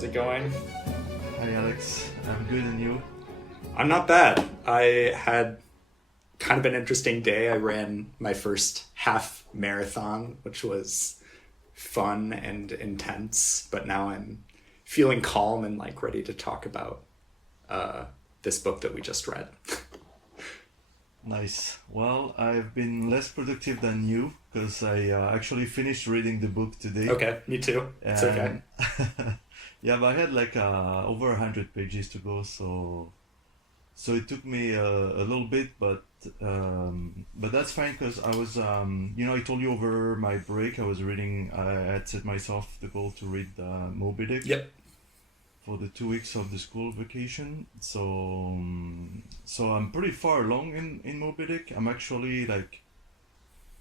How's it going? Hi Alex, I'm good and you? I'm not bad. I had kind of an interesting day. I ran my first half marathon, which was fun and intense, but now I'm feeling calm and like ready to talk about this book that we just read. Nice. Well, I've been less productive than you because I actually finished reading the book today. Okay, me too. It's okay. Yeah, but I had like over 100 pages to go, so it took me a little bit, but that's fine because I was I told you over my break I was reading. I had set myself the goal to read Moby Dick. Yep. For the 2 weeks of the school vacation, so I'm pretty far along in Moby Dick. I'm actually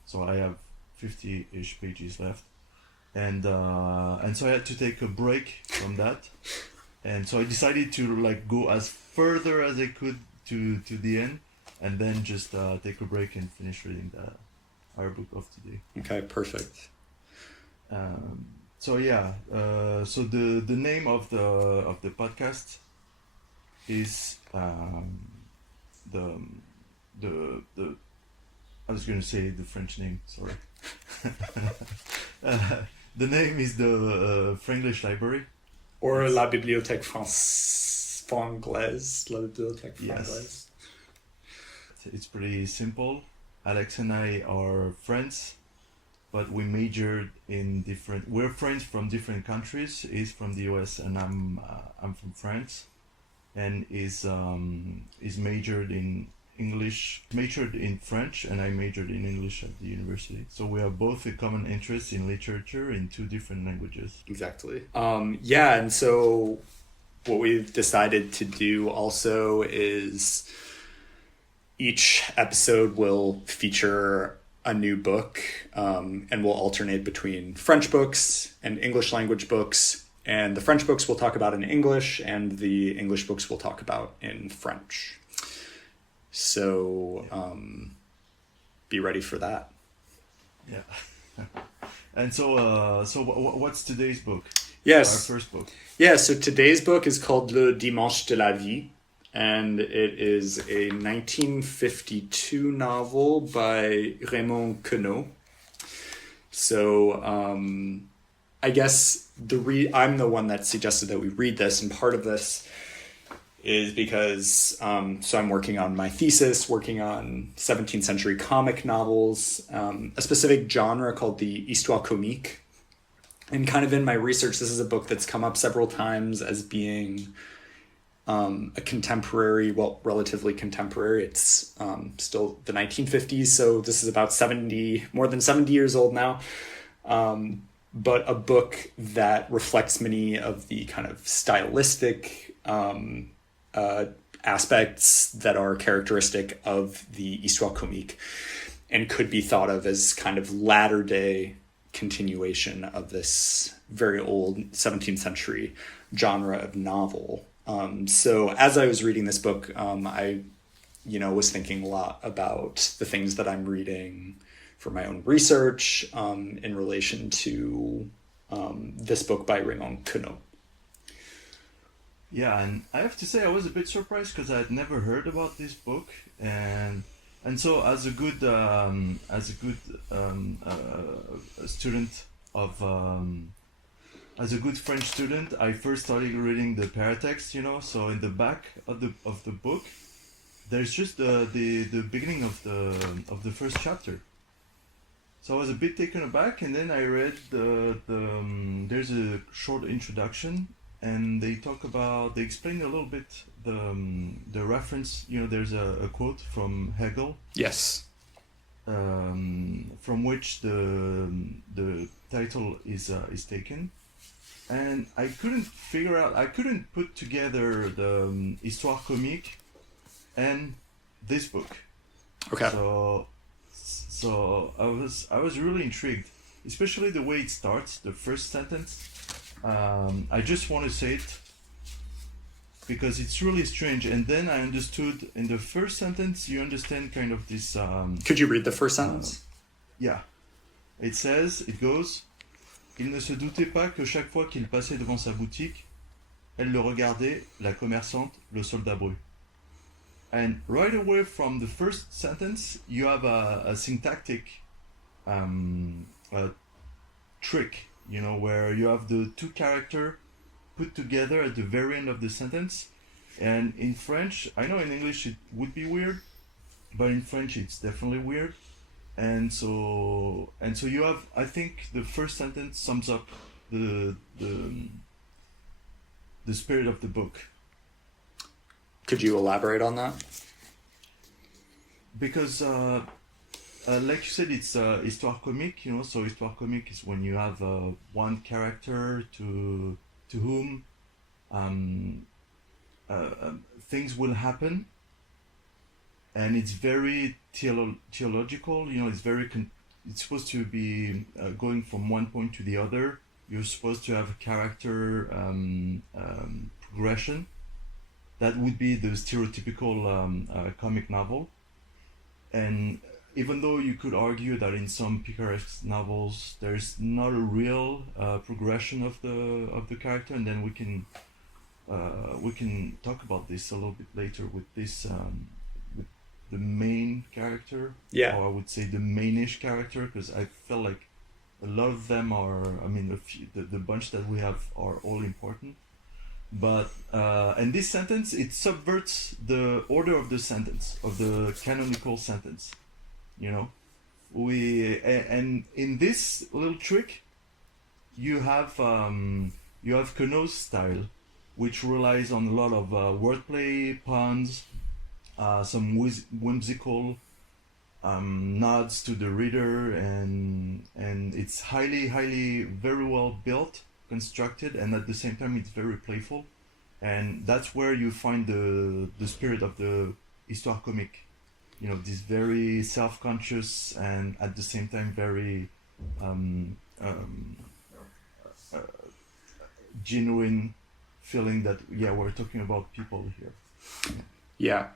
so I have 50-ish pages left, and so I had to take a break from that, and so I decided to go as further as I could to the end, and then just take a break and finish reading our book of today. Okay, perfect. So the name of the podcast is the I was going to say the French name, sorry. The name is the Franglish Library, or La Bibliothèque Franglaise. La Bibliothèque Franglaise. Yes. It's pretty simple. Alex and I are friends, but we majored in different. We're friends from different countries. He's from the US and I'm from France, and is majored in English, majored in French, and I majored in English at the university. So we have both a common interest in literature in two different languages. Exactly. And so what we've decided to do also is each episode will feature a new book, and we'll alternate between French books and English language books, and the French books we'll talk about in English and the English books we'll talk about in French. So be ready for that. Yeah. And so what's today's book? Yes. Our first book. Yeah, so today's book is called Le Dimanche de la vie, and it is a 1952 novel by Raymond Queneau. So I guess I'm the one that suggested that we read this, and part of this is because so I'm working on my thesis, working on 17th century comic novels, a specific genre called the histoire comique. And kind of in my research, this is a book that's come up several times as being a contemporary, well, relatively contemporary. It's still the 1950s, so this is about more than 70 years old now. But a book that reflects many of the kind of stylistic aspects that are characteristic of the histoire comique and could be thought of as kind of latter-day continuation of this very old 17th century genre of novel. So as I was reading this book, I was thinking a lot about the things that I'm reading for my own research in relation to this book by Raymond Queneau. Yeah, and I have to say I was a bit surprised because I had never heard about this book, and so as a good student of as a good French student, I first started reading the paratext. So in the back of the book, there's just the beginning of the first chapter. So I was a bit taken aback, and then I read there's a short introduction, and they explain a little bit the reference. There's a quote from Hegel. Yes. From which the title is taken, and I couldn't put together the histoire comique and this book. Okay. So I was really intrigued, especially the way it starts, the first sentence. I just want to say it because it's really strange. And then I understood in the first sentence, you understand kind of this. Could you read the first sentence? Yeah. It goes, il ne se doutait pas que chaque fois qu'il passait devant sa boutique, elle le regardait, la commerçante, le soldat brut. And right away from the first sentence, you have a syntactic a trick, you know, where you have the two characters put together at the very end of the sentence. And in French, I know in English it would be weird, but in French it's definitely weird. And so you have, I think the first sentence sums up the spirit of the book. Could you elaborate on that? Because like you said, it's histoire comique, you know. So histoire comique is when you have one character to whom things will happen, and it's very theological. You know, it's very it's supposed to be going from one point to the other. You're supposed to have a character progression. That would be the stereotypical comic novel. And even though you could argue that in some picaresque novels there's not a real progression of the character, and then we can talk about this a little bit later with this with the main character, yeah, or I would say the mainish character, because I feel like a lot of them are, I mean, the bunch that we have are all important. But and this sentence, it subverts the order of the sentence, of the canonical sentence, you know. And in this little trick, you have Queneau's style, which relies on a lot of wordplay, puns, some whimsical nods to the reader, and it's highly very well built, constructed, and at the same time it's very playful. And that's where you find the spirit of the histoire comique, you know, this very self-conscious and at the same time very genuine feeling that, yeah, we're talking about people here. Yeah.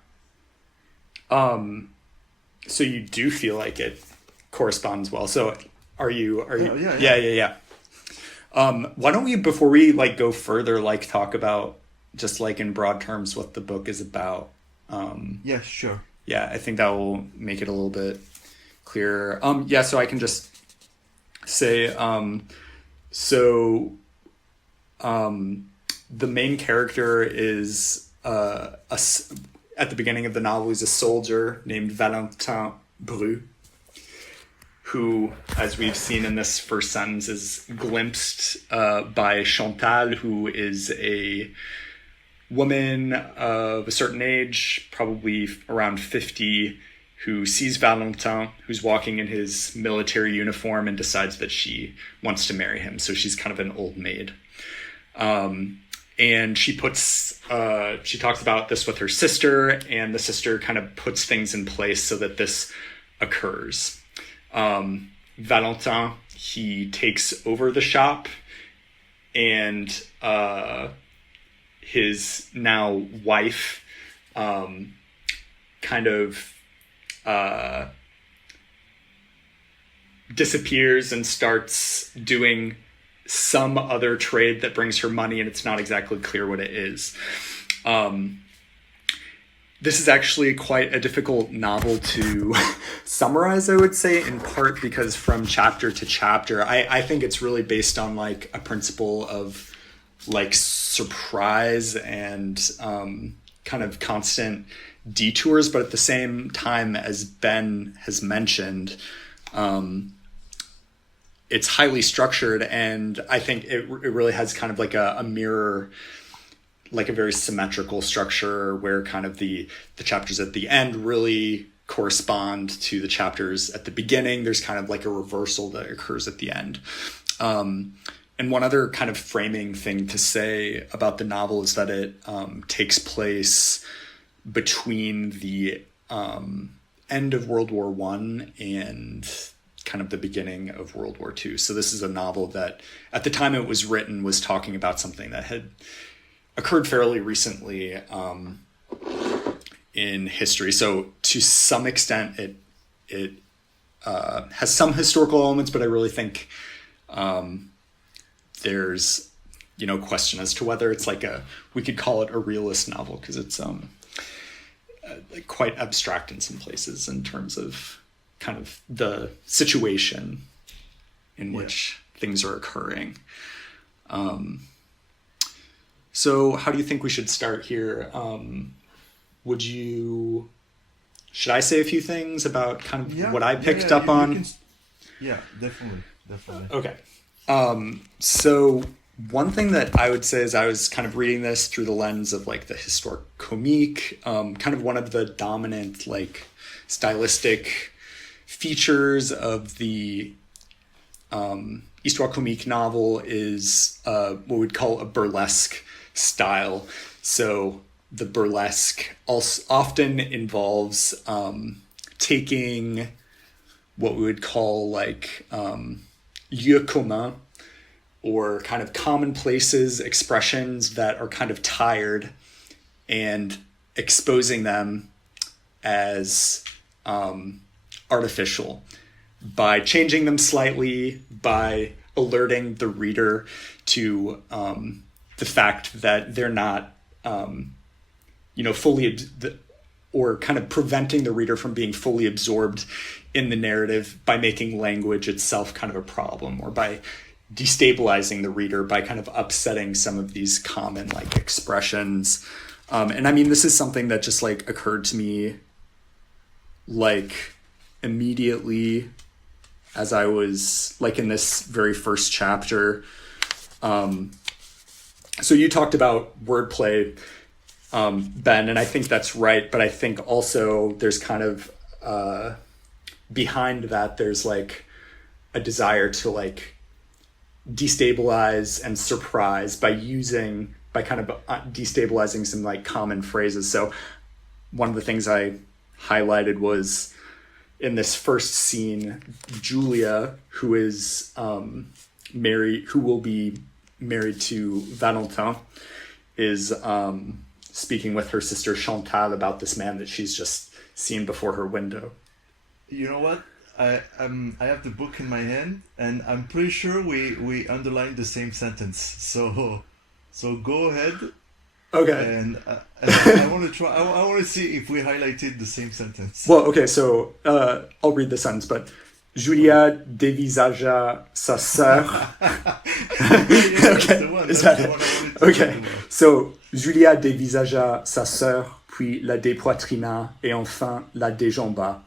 So you do feel like it corresponds well. So are you yeah. Why don't we, before we like go further, like talk about just like in broad terms what the book is about? Yeah, sure. Yeah, I think that will make it a little bit clearer. So I can just say, the main character is at the beginning of the novel, he's a soldier named Valentin Bru, who, as we've seen in this first sentence, is glimpsed by Chantal, who is a woman of a certain age, probably around 50, who sees Valentin, who's walking in his military uniform, and decides that she wants to marry him. So she's kind of an old maid. And she talks about this with her sister, and the sister kind of puts things in place so that this occurs. Valentin, he takes over the shop, and his now wife kind of disappears and starts doing some other trade that brings her money, and it's not exactly clear what it is. This is actually quite a difficult novel to summarize, I would say, in part because from chapter to chapter, I think it's really based on like a principle of like surprise and kind of constant detours, but at the same time, as Ben has mentioned, it's highly structured, and I think it really has kind of like a mirror, like a very symmetrical structure where kind of the chapters at the end really correspond to the chapters at the beginning. There's kind of like a reversal that occurs at the end. And one other kind of framing thing to say about the novel is that it takes place between the end of World War I and kind of the beginning of World War II. So this is a novel that at the time it was written was talking about something that had occurred fairly recently in history. So to some extent it has some historical elements, but I really think there's question as to whether it's like we could call it a realist novel, because it's like quite abstract in some places in terms of kind of the situation in which things are occurring. So how do you think we should start here? Should I say a few things about kind of what I picked up on? Definitely. Okay. So one thing that I would say is I was kind of reading this through the lens of like the historic comique. Kind of one of the dominant like stylistic features of the histoire comique novel is what we'd call a burlesque style. So the burlesque also often involves taking what we would call like lieux communs, or kind of commonplaces, expressions that are kind of tired, and exposing them as artificial by changing them slightly, by alerting the reader to the fact that they're not, fully, or kind of preventing the reader from being fully absorbed in the narrative by making language itself kind of a problem, or by destabilizing the reader by kind of upsetting some of these common like expressions. And I mean, this is something that just like occurred to me like immediately as I was like in this very first chapter. So you talked about wordplay, Ben, and I think that's right. But I think also there's kind of behind that, there's like a desire to like destabilize and surprise by kind of destabilizing some like common phrases. So one of the things I highlighted was in this first scene, Julia, who will be married to Valentin, is speaking with her sister Chantal about this man that she's just seen before her window. You know what? I have the book in my hand, and I'm pretty sure we underlined the same sentence. So go ahead. Okay. And I want to try. I want to see if we highlighted the same sentence. Well, okay. So I'll read the sentence, but Julia dévisagea sa sœur. Okay. Is that it? Okay. So Julia dévisagea sa sœur, puis la dépoitrina, et enfin la déjamba.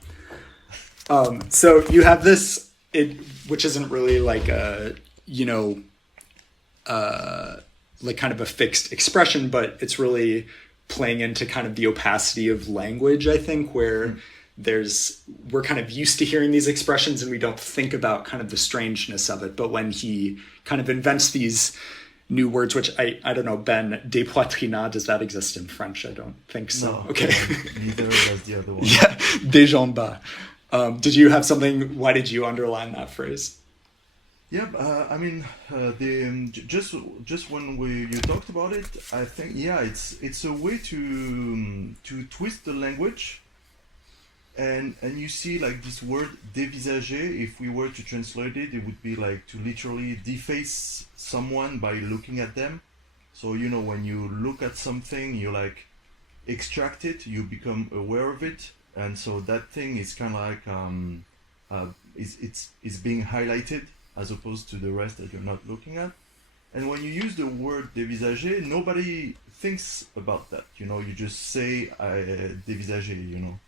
So you have this, which isn't really like like kind of a fixed expression, but it's really playing into kind of the opacity of language, I think, where we're kind of used to hearing these expressions and we don't think about kind of the strangeness of it. But when he kind of invents these new words, which I don't know, Ben, dépoitrina, does that exist in French? I don't think so. No, okay. Neither does the other one. Yeah, déjamba. Did you have something? Why did you underline that phrase? Yeah, I mean, just when you talked about it, I think it's a way to twist the language, and you see like this word dévisager. If we were to translate it, it would be like to literally deface someone by looking at them. So when you look at something, you like extract it, you become aware of it. And so that thing is kind of like it's being highlighted as opposed to the rest that you're not looking at. And when you use the word dévisager, nobody thinks about that. You just say dévisager.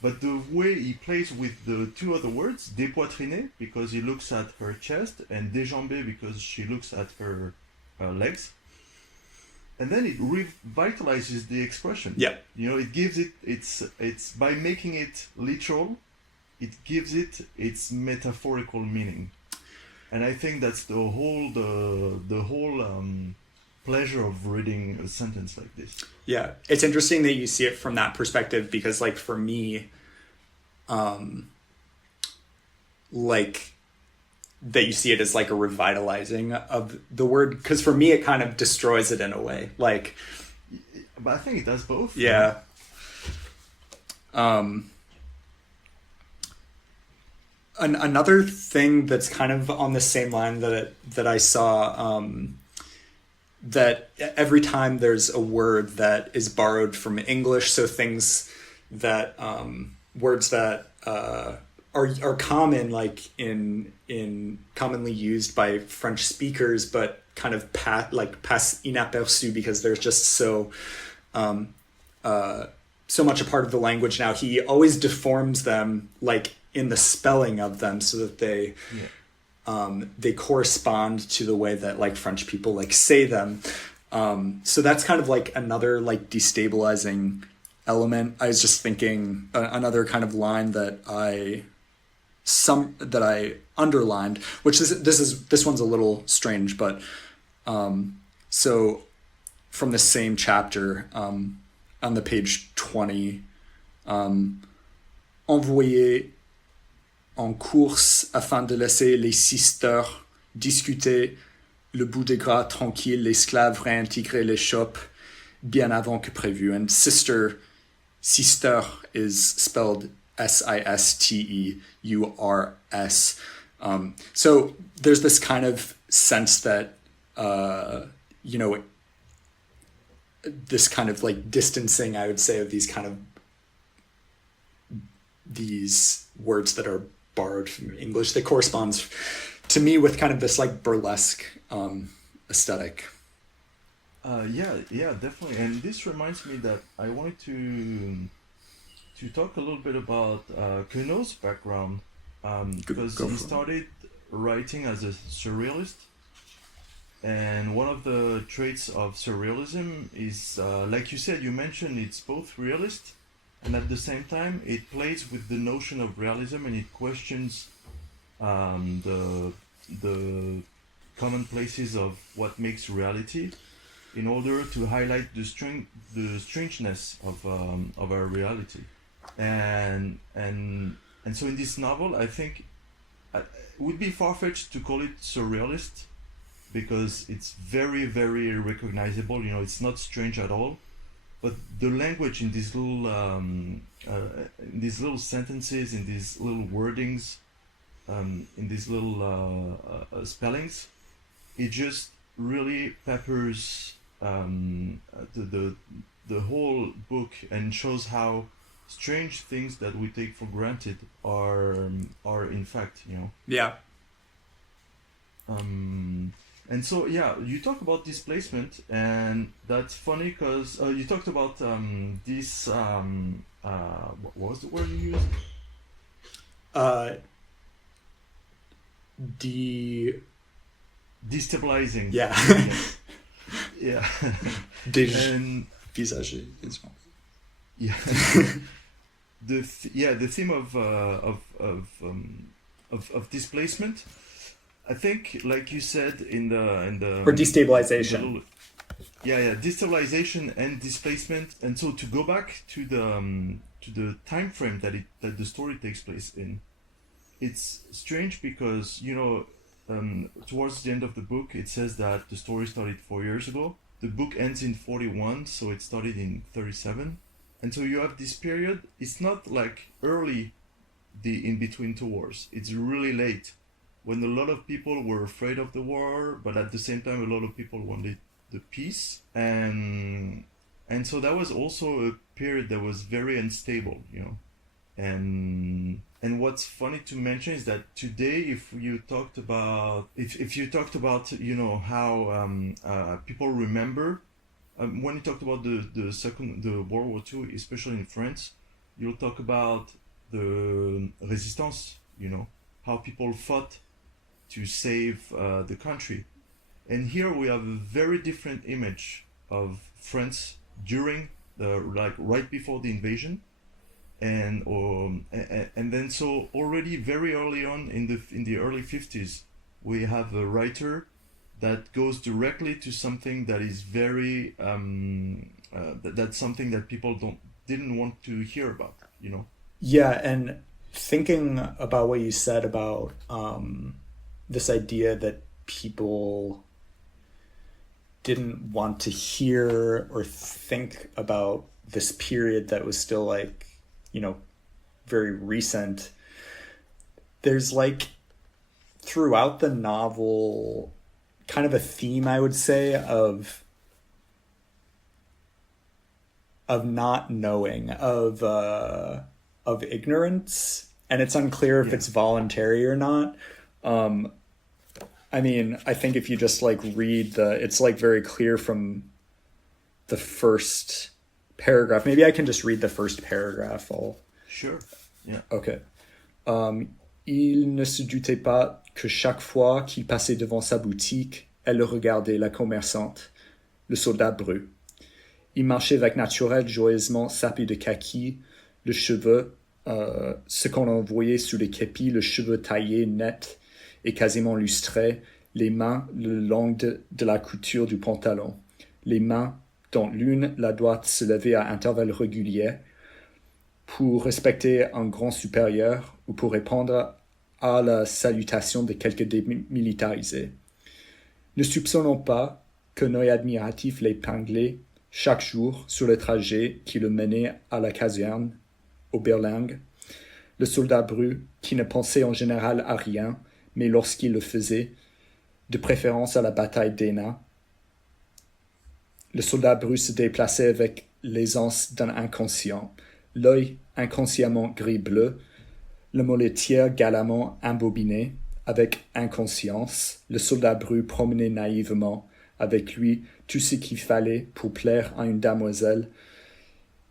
But the way he plays with the two other words, dépoitriner because he looks at her chest, and déjambée because she looks at her legs. And then it revitalizes the expression. Yeah. It gives it's by making it literal, it gives it its metaphorical meaning. And I think that's the whole pleasure of reading a sentence like this. Yeah. It's interesting that you see it from that perspective, because like for me, like that you see it as like a revitalizing of the word, because for me it kind of destroys it in a way, like, but I think it does both. Another thing that's kind of on the same line that I saw, that every time there's a word that is borrowed from English, so things that words that are common, like in commonly used by French speakers, but kind of pass inaperçu because they're just so so much a part of the language now. He always deforms them, like in the spelling of them, so that they correspond to the way that like French people like say them. So that's kind of like another like destabilizing element. I was just thinking another kind of line that I underlined, which this one's a little strange, but so from the same chapter, on the page 20, envoyé en course afin de laisser les sisters discuter le bout des gras tranquille, l'esclave réintégrer les chopes bien avant que prévu. And sister is spelled Sisteurs. So there's this kind of sense that, this kind of like distancing, I would say, of these words that are borrowed from English that corresponds to me with kind of this like burlesque aesthetic. Yeah, definitely. And this reminds me that I wanted to talk a little bit about Queneau's background, because he started writing as a surrealist, and one of the traits of surrealism is, like you said, you mentioned it's both realist and at the same time it plays with the notion of realism, and it questions the commonplaces of what makes reality in order to highlight the strangeness of our reality. And so in this novel, I think it would be far-fetched to call it surrealist, because it's very, very recognizable. It's not strange at all. But the language in these little sentences, in these little wordings, in these little spellings, it just really peppers the whole book, and shows how strange things that we take for granted are in fact, Yeah. And so, yeah, you talk about displacement, and that's funny because you talked about this. What was the word you used? Destabilizing. Yeah. Yeah. And visager. Yeah. The theme of displacement. I think, like you said, in the or destabilization. Destabilization and displacement. And so to go back to the time frame that the story takes place in, it's strange because towards the end of the book it says that the story started 4 years ago. The book ends in 41, so it started in 37, and so you have this period. It's not like early, the in between two wars. It's really late, when a lot of people were afraid of the war, but at the same time a lot of people wanted the peace. And so that was also a period that was very unstable, And what's funny to mention is that today, if you talked about how people remember, when you talked about the World War II, especially in France, you'll talk about the resistance, how people fought to save the country. And here we have a very different image of France during right before the invasion, and then so already very early on in the early 50s, we have a writer that goes directly to something that is very that's something that people didn't want to hear about, Yeah, and thinking about what you said about this idea that people didn't want to hear or think about this period that was still like, very recent. there's like throughout the novel kind of a theme, I would say, of not knowing, of ignorance, and it's unclear if it's voluntary or not. I mean, I think if you just like read it's like very clear from the first paragraph. Maybe I can just read the first paragraph. Sure. Yeah. Okay. Il ne se doutait pas que chaque fois qu'il passait devant sa boutique, elle le regardait, la commerçante, le soldat brut. Il marchait avec naturel, joyeusement sapé de kaki, le cheveu, ce qu'on en voyait sous les képis, le cheveu taillé, net et quasiment lustré, les mains le long de la couture du pantalon. Les mains, dont l'une, la droite, se levait à intervalles réguliers pour respecter un grand supérieur ou pour répondre à la salutation de quelques démilitarisés. Ne soupçonnons pas qu'un œil admiratif l'épinglait chaque jour sur le trajet qui le menait à la caserne, au berlingue. Le soldat brut, qui ne pensait en général à rien, mais lorsqu'il le faisait, de préférence à la bataille d'Ena. Le soldat brut se déplaçait avec l'aisance d'un inconscient, l'œil inconsciemment gris-bleu, le molletière galamment imbobiné, avec inconscience, le soldat brut promenait naïvement avec lui tout ce qu'il fallait pour plaire à une demoiselle,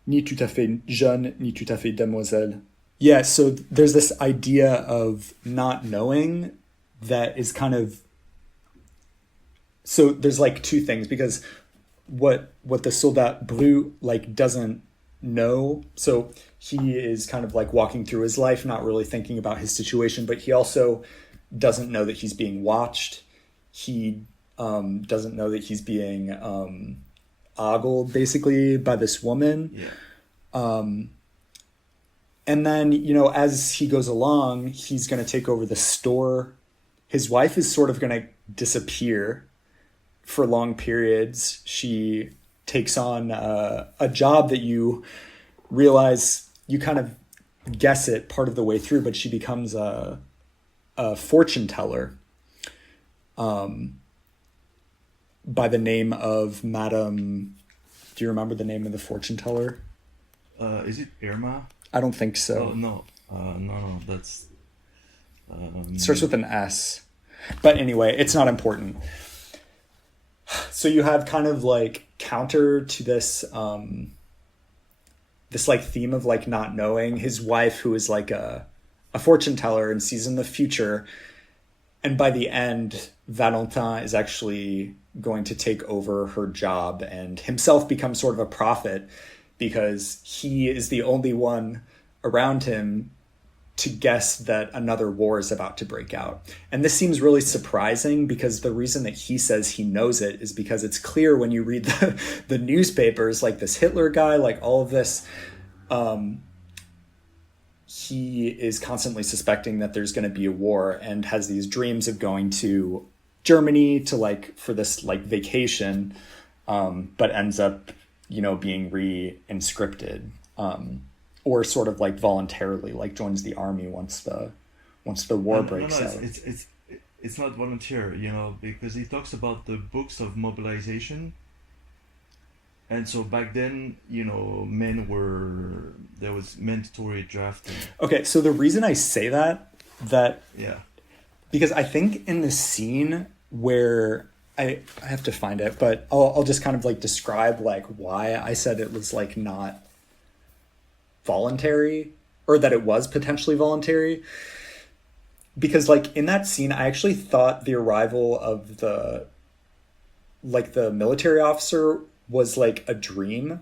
ni tout à fait jeune, ni tout à fait demoiselle. Yeah, so there's this idea of not knowing that is kind of... So there's like two things, because what the soldat brut like doesn't know, so he is kind of like walking through his life, not really thinking about his situation, but he also doesn't know that he's being watched. He doesn't know that he's being ogled basically by this woman. Yeah. And then, you know, as he goes along, he's going to take over the store. His wife is sort of going to disappear for long periods. She takes on a job that you realize, you kind of guess it part of the way through, but she becomes a fortune teller by the name of Madame... Do you remember the name of the fortune teller? Is it Irma? I don't think so. Oh, no. No, that's... It starts with an S. But anyway, it's not important. So you have kind of like counter to this this like theme of like not knowing, his wife, who is like a fortune teller and sees in the future. And by the end, Valentin is actually going to take over her job and himself become sort of a prophet, because he is the only one around him to guess that another war is about to break out. And this seems really surprising, because the reason that he says he knows it is because it's clear when you read the newspapers, like this Hitler guy, like all of this, he is constantly suspecting that there's going to be a war and has these dreams of going to Germany to like, for this like vacation, but ends up, you know, being re-inscripted, or sort of like voluntarily like joins the army once the war breaks out. It's not volunteer, you know, because he talks about the books of mobilization. And so back then, you know, there was mandatory drafting. Okay, so the reason I say that yeah, because I think in the scene where I have to find it, but I'll just kind of like describe like why I said it was like not voluntary, or that it was potentially voluntary. Because like in that scene, I actually thought the arrival of the military officer was like a dream.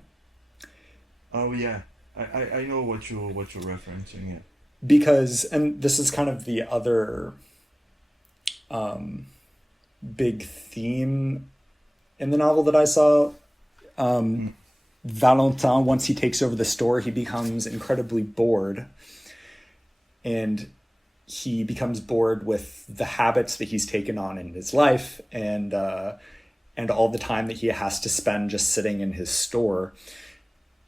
Oh yeah, I know what you're referencing. Yeah. Because, and this is kind of the other big theme in the novel that I saw. Valentin, once he takes over the store, he becomes incredibly bored, and he becomes bored with the habits that he's taken on in his life, and all the time that he has to spend just sitting in his store.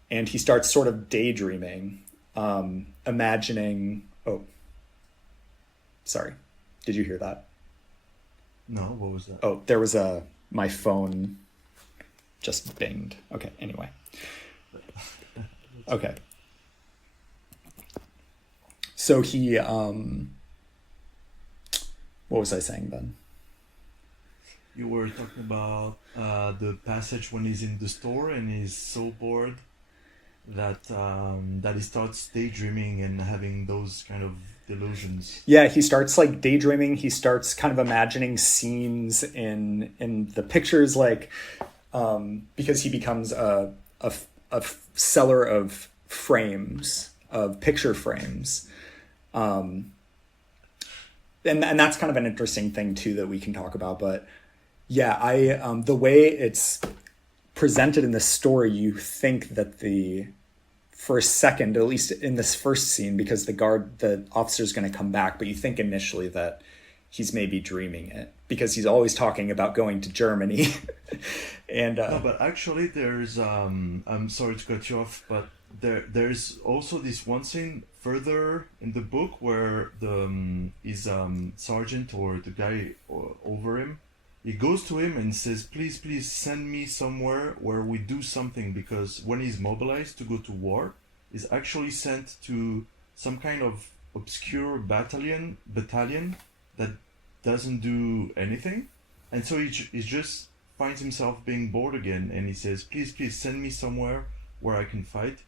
And he starts sort of daydreaming, imagining... Oh, Sorry. Did you hear that? No, what was that? Oh, there was my phone just binged. Okay, anyway. Okay. So he, what was I saying then? You were talking about the passage when he's in the store and he's so bored that that he starts daydreaming and having those kind of delusions. Yeah, he starts like daydreaming. He starts kind of imagining scenes in the pictures, like because he becomes a seller of frames, of picture frames. And that's kind of an interesting thing too that we can talk about. But yeah, the way it's presented in the story, you think that for a second, at least in this first scene, because the officer's going to come back, but you think initially that he's maybe dreaming it because he's always talking about going to Germany. And no, but actually there's I'm sorry to cut you off, but there's also this one scene further in the book where his sergeant or the guy over him, he goes to him and says, please send me somewhere where we do something, because when he's mobilized to go to war, he's actually sent to some kind of obscure battalion that doesn't do anything. And so he just finds himself being bored again, and he says, please send me somewhere where I can fight.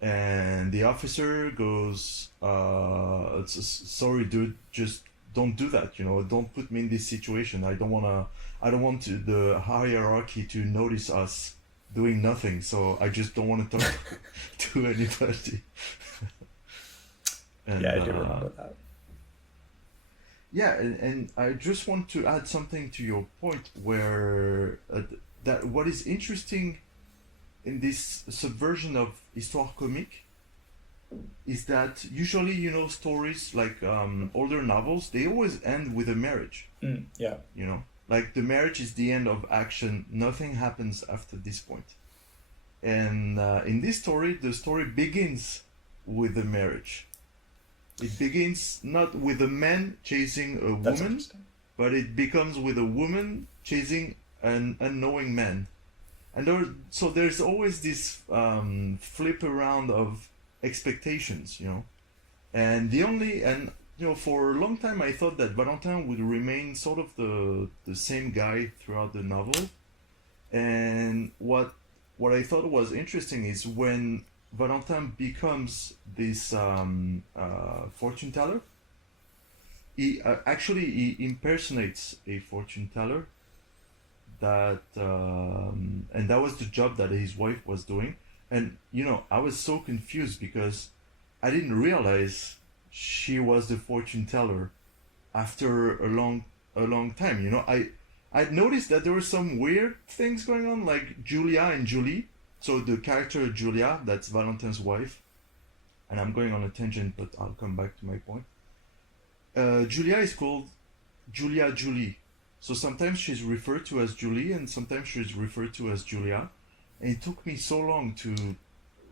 And the officer goes, sorry dude, just don't do that, don't put me in this situation. I don't want the hierarchy to notice us doing nothing, so I just don't want to talk to anybody. And, yeah, I do remember that. Yeah, and I just want to add something to your point where that what is interesting in this subversion of histoire comique is that usually, stories like older novels, they always end with a marriage. Yeah. Like the marriage is the end of action. Nothing happens after this point. And in this story, the story begins with the marriage. It begins not with a man chasing a woman, but it becomes with a woman chasing an unknowing man. And so there's always this flip around of expectations, and for a long time I thought that Valentin would remain sort of the same guy throughout the novel. And what I thought was interesting is when Valentin becomes this fortune teller, he impersonates a fortune teller that and that was the job that his wife was doing. And I was so confused because I didn't realize she was the fortune teller after a long time. I'd noticed that there were some weird things going on, like Julia and Julie. So the character Julia, that's Valentin's wife, and I'm going on a tangent, but I'll come back to my point. Julia is called Julia Julie. So sometimes she's referred to as Julie and sometimes she's referred to as Julia. And it took me so long to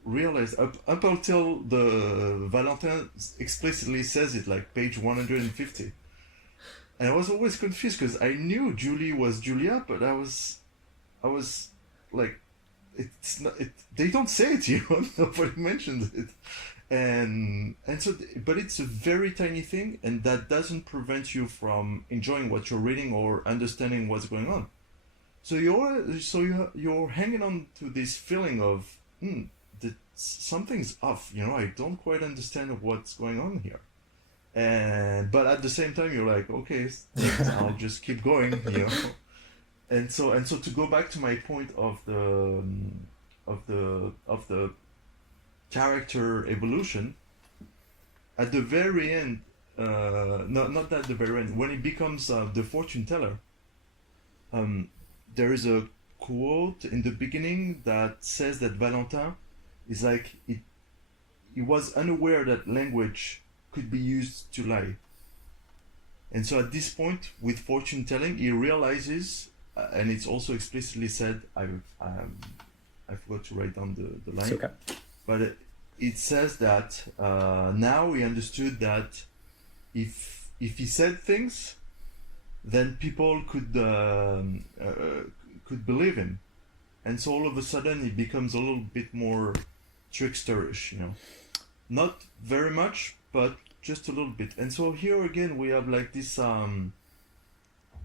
realize, up until the Valentin explicitly says it, like page 150. And I was always confused because I knew Julie was Julia, but I was like, it's not, they don't say it, nobody mentions it. And so, but it's a very tiny thing, and that doesn't prevent you from enjoying what you're reading or understanding what's going on. So you're hanging on to this feeling of that something's off. I don't quite understand what's going on here. But at the same time, you're like, okay, I'll just keep going. And so to go back to my point of the character evolution, at the very end, not at the very end, when he becomes the fortune teller, there is a quote in the beginning that says that Valentin is like, he was unaware that language could be used to lie. And so at this point, with fortune telling, he realizes, and it's also explicitly said, I forgot to write down the line. It's okay. But it says that now he understood that if if he said things, then people could believe him, and so all of a sudden he becomes a little bit more tricksterish, you know, not very much, but just a little bit. And so here again we have like this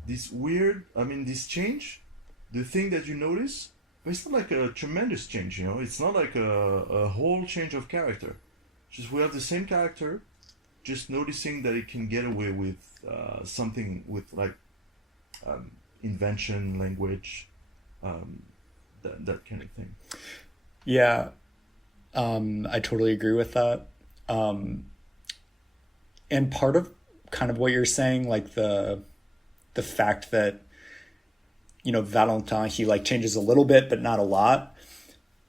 this weird, I mean, this change, the thing that you notice, but it's not like a tremendous change, you know, it's not like a whole change of character. Just we have the same character, just noticing that it can get away with something with like invention, language, that kind of thing. Yeah, I totally agree with that. And part of kind of what you're saying, like the fact that, you know, Valentin, he like changes a little bit, but not a lot.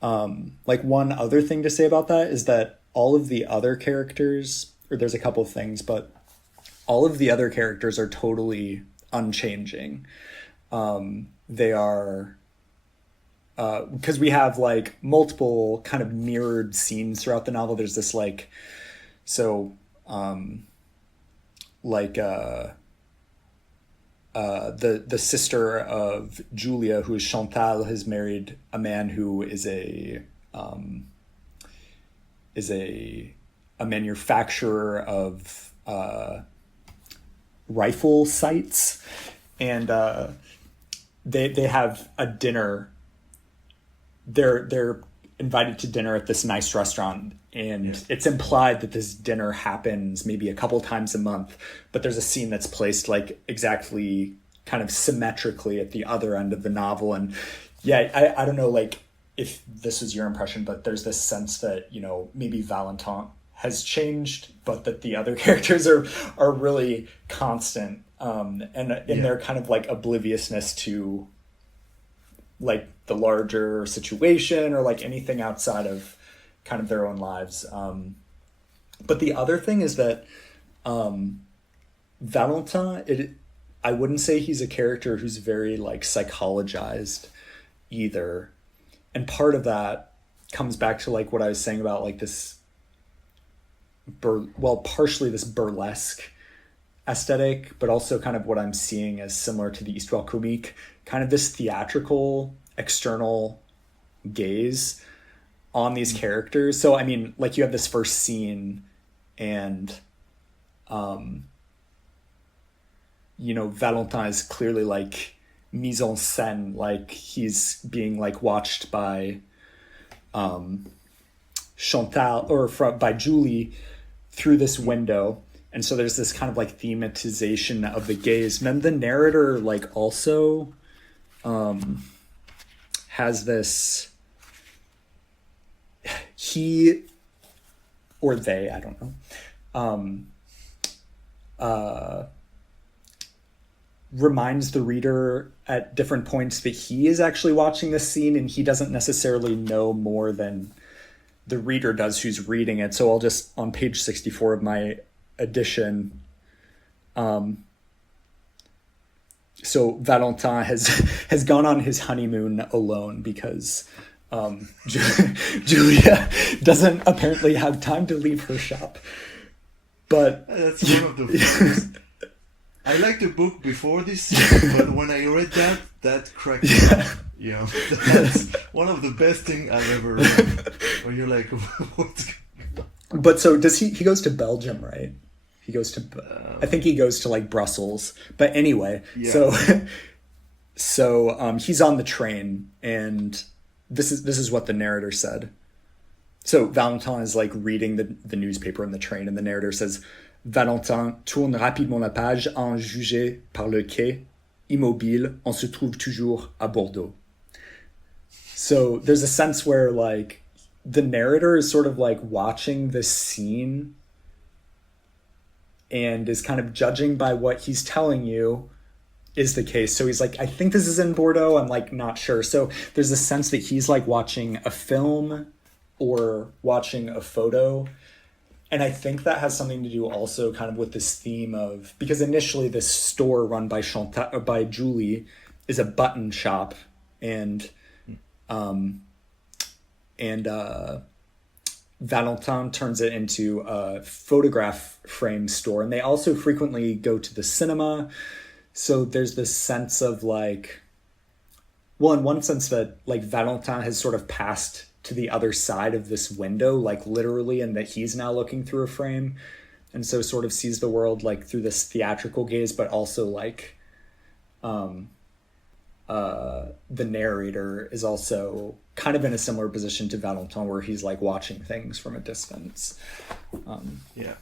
Like one other thing to say about that is that all of the other characters, or there's a couple of things, but all of the other characters are totally unchanging. They are, because we have like multiple kind of mirrored scenes throughout the novel. There's this like, so, the sister of Julia, who is Chantal, has married a man who is a manufacturer of rifle sights, and they have a dinner. They're invited to dinner at this nice restaurant, and it's implied that this dinner happens maybe a couple times a month, but there's a scene that's placed like exactly kind of symmetrically at the other end of the novel. And yeah, I don't know like if this is your impression, but there's this sense that, you know, maybe Valentin has changed, but that the other characters are really constant, and in their kind of like obliviousness to like the larger situation or like anything outside of kind of their own lives. But the other thing is that Valentin, I wouldn't say he's a character who's very like psychologized either. And part of that comes back to like what I was saying about like this, partially this burlesque aesthetic, but also kind of what I'm seeing as similar to the histoire comique, kind of this theatrical external gaze on these characters. So I mean, like you have this first scene, and you know, Valentin is clearly like mise en scène, like he's being like watched by Chantal or by Julie through this window. And so there's this kind of like thematization of the gaze. And then the narrator like also has this, he or they, I don't know, reminds the reader at different points that he is actually watching this scene, and he doesn't necessarily know more than the reader does who's reading it. So I'll just, on page 64 of my edition, so Valentin has gone on his honeymoon alone because Julia doesn't apparently have time to leave her shop. But that's one of the first. I liked the book before this, but when I read that cracked me up. You know, that's one of the best things I've ever read. Where you're like, what's going on? But so does he goes to Belgium, right? He goes to, I think he goes to like Brussels. But anyway, so he's on the train, and this is what the narrator said. So Valentin is like reading the newspaper in the train, and the narrator says, Valentin tourne rapidement la page en jugé par le quai, immobile, on se trouve toujours à Bordeaux. So there's a sense where like the narrator is sort of like watching this scene and is kind of judging by what he's telling you is the case. So he's like, I think this is in Bordeaux. I'm like, not sure. So there's a sense that he's like watching a film or watching a photo. And I think that has something to do also kind of with this theme of, because initially this store run by by Julie is a button shop, and Valentin turns it into a photograph frame store, and they also frequently go to the cinema. So there's this sense of like, well, in one sense that like Valentin has sort of passed to the other side of this window, like literally, and that he's now looking through a frame, and so sort of sees the world like through this theatrical gaze, but also like the narrator is also kind of in a similar position to Valentin, where he's like watching things from a distance. Yeah.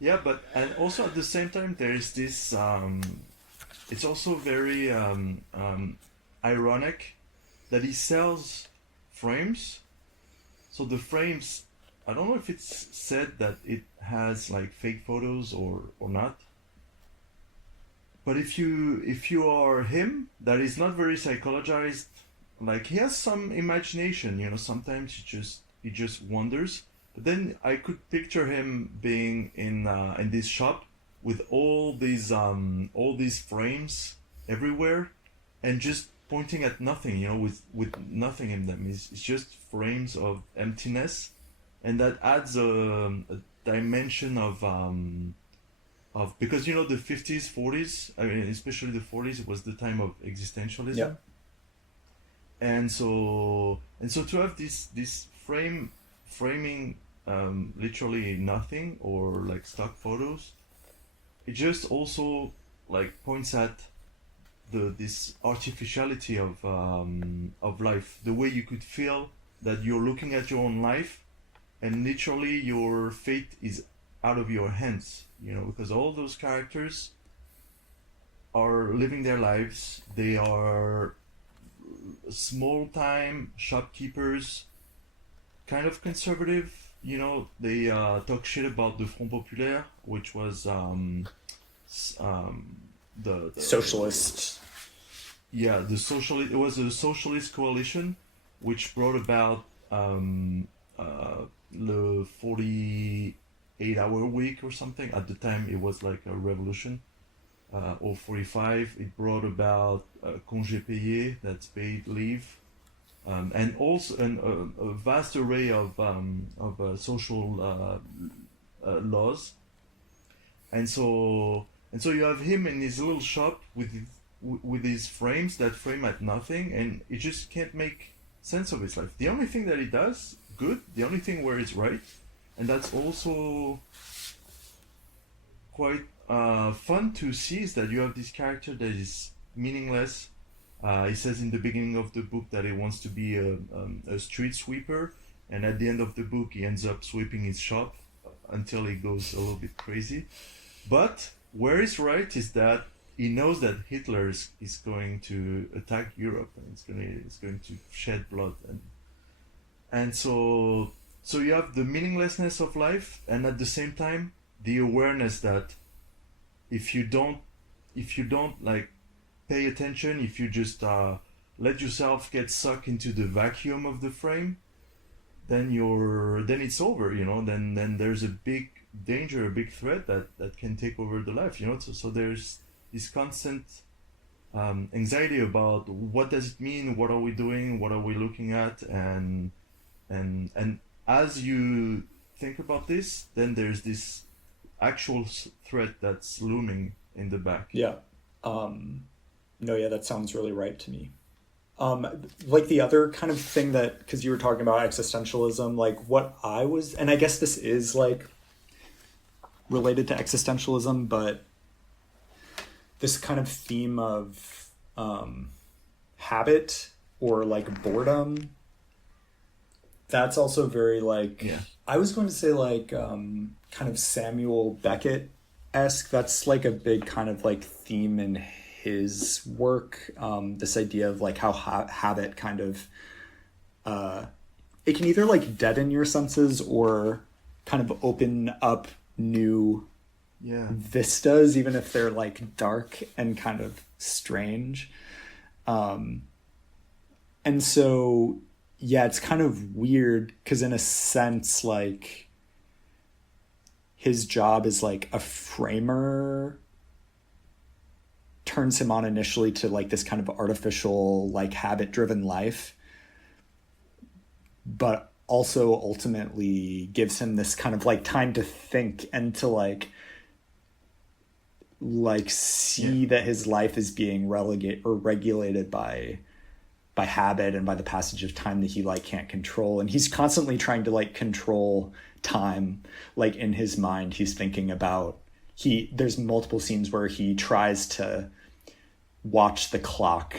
Yeah, but and also at the same time there's this it's also very ironic that he sells frames. So the frames, I don't know if it's said that it has like fake photos or not. But if you are him, that is not very psychologized. Like he has some imagination, you know. Sometimes he just wonders. But then I could picture him being in this shop with all these frames everywhere, and just pointing at nothing, you know, with nothing in them. It's just frames of emptiness, and that adds a dimension of, because you know the 50s 40s, I mean especially the 40s, it was the time of existentialism. Yeah. And so to have this framing literally nothing or like stock photos, it just also like points at this artificiality of life, the way you could feel that you're looking at your own life and literally your fate is out of your hands, you know, because all those characters are living their lives. They are small time shopkeepers, kind of conservative, you know. They talk shit about the Front Populaire, which was the Socialist. Yeah, the socialist. It was a socialist coalition, which brought about the 48-hour week or something. At the time, it was like a revolution. Or 45. It brought about congé payé, that's paid leave, and also a vast array of social laws. And so you have him in his little shop with his frames that frame at nothing, and he just can't make sense of his life. The only thing that he does good, the only thing where it's right, and that's also quite fun to see, is that you have this character that is meaningless. He says in the beginning of the book that he wants to be a street sweeper, and at the end of the book he ends up sweeping his shop until he goes a little bit crazy. But where he's right is that he knows that Hitler is going to attack Europe, and it's going to shed blood, and so you have the meaninglessness of life, and at the same time the awareness that if you don't like pay attention, if you just let yourself get sucked into the vacuum of the frame, then it's over, you know. Then there's a big danger, a big threat that can take over the life, you know. So there's this constant anxiety about what does it mean, what are we doing, what are we looking at, and as you think about this, then there's this actual threat that's looming in the back. Yeah. No, yeah, that sounds really right to me. Like the other kind of thing that, because you were talking about existentialism, like what I was, and I guess this is like related to existentialism, but this kind of theme of habit or like boredom, that's also very like, yeah. I was going to say like kind of Samuel Beckett-esque. That's like a big kind of like theme in his work. This idea of like how habit kind of it can either like deaden your senses or kind of open up new vistas, even if they're like dark and kind of strange. And so yeah, it's kind of weird because in a sense, like his job as like a framer turns him on initially to like this kind of artificial, like habit driven life. But also ultimately gives him this kind of like time to think and to like see that his life is being regulated by habit and by the passage of time that he like can't control. And he's constantly trying to like control time. Like in his mind, he's thinking about, there's multiple scenes where he tries to watch the clock.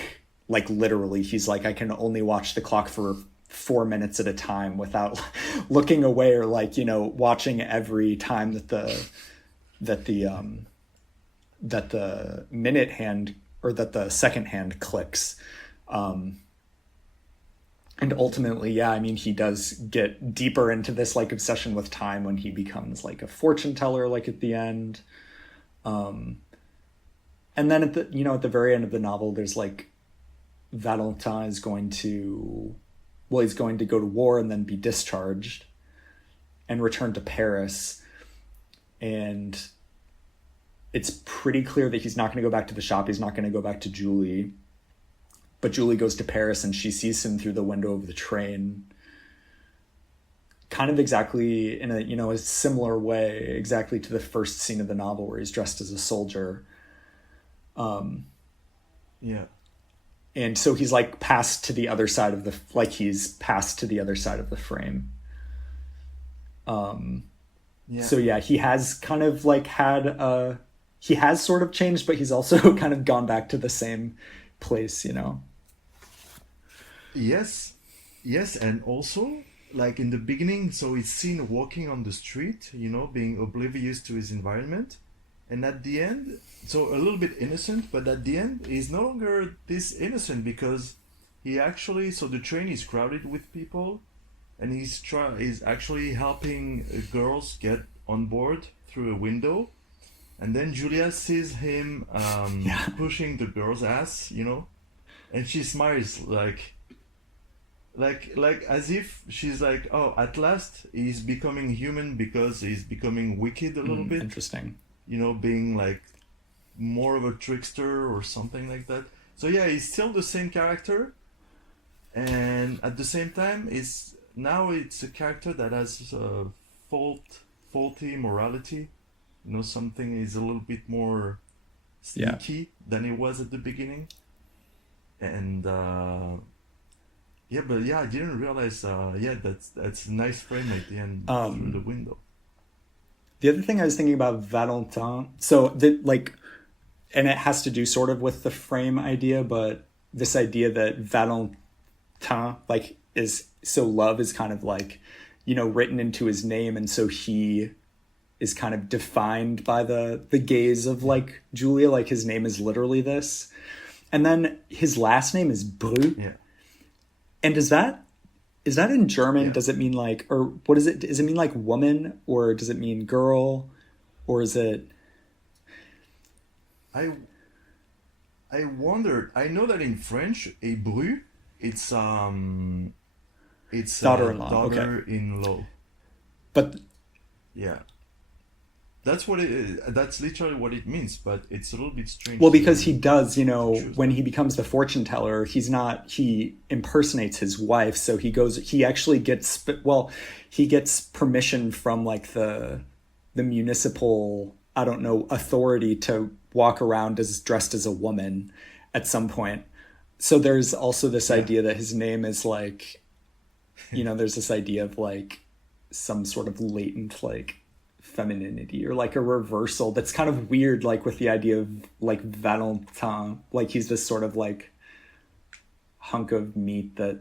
Like literally, he's like, I can only watch the clock for 4 minutes at a time without looking away, or like, you know, watching every time that the minute hand or that the second hand clicks. And ultimately, yeah, I mean, he does get deeper into this like obsession with time when he becomes like a fortune teller, like at the end. And then at the very end of the novel, there's like Valentin is going to go to war and then be discharged and return to Paris. And it's pretty clear that he's not going to go back to the shop. He's not going to go back to Julie. But Julie goes to Paris and she sees him through the window of the train. Kind of exactly in a similar way, exactly to the first scene of the novel where he's dressed as a soldier. Yeah. And so he's like passed to the other side of the frame. Yeah. So yeah, he has kind of like he has sort of changed, but he's also kind of gone back to the same place, you know? Yes, and also, like in the beginning, so he's seen walking on the street, you know, being oblivious to his environment. And at the end, so a little bit innocent, but at the end, he's no longer this innocent because so the train is crowded with people, and he's actually helping girls get on board through a window. And then Julia sees him pushing the girl's ass, you know, and she smiles like as if she's like, oh, at last he's becoming human because he's becoming wicked a little bit. Interesting. You know, being like more of a trickster or something like that. So yeah, he's still the same character, and at the same time, it's a character that has faulty morality. You know, something is a little bit more sneaky than it was at the beginning. And I didn't realize. That's a nice frame at the end through the window. The other thing I was thinking about Valentin, and it has to do sort of with the frame idea, but this idea that Valentin, love is kind of like, you know, written into his name, and so he is kind of defined by the gaze of like Julia, like his name is literally this. And then his last name is Bru. Yeah. And is that in German? Yeah. Does it mean like, or what is it? Does it mean like woman, or does it mean girl, or is it? I wondered. I know that in French, a Bru, it's daughter-in-law. Daughter-in-law. But yeah. That's what it is. That's literally what it means, but it's a little bit strange. Well, because he does, you know, when he becomes the fortune teller, he impersonates his wife. So he gets permission from like the municipal, I don't know, authority to walk around dressed as a woman at some point. So there's also this idea that his name is like, you know, there's this idea of like some sort of latent like femininity or like a reversal that's kind of weird, like with the idea of like Valentin, like he's this sort of like hunk of meat that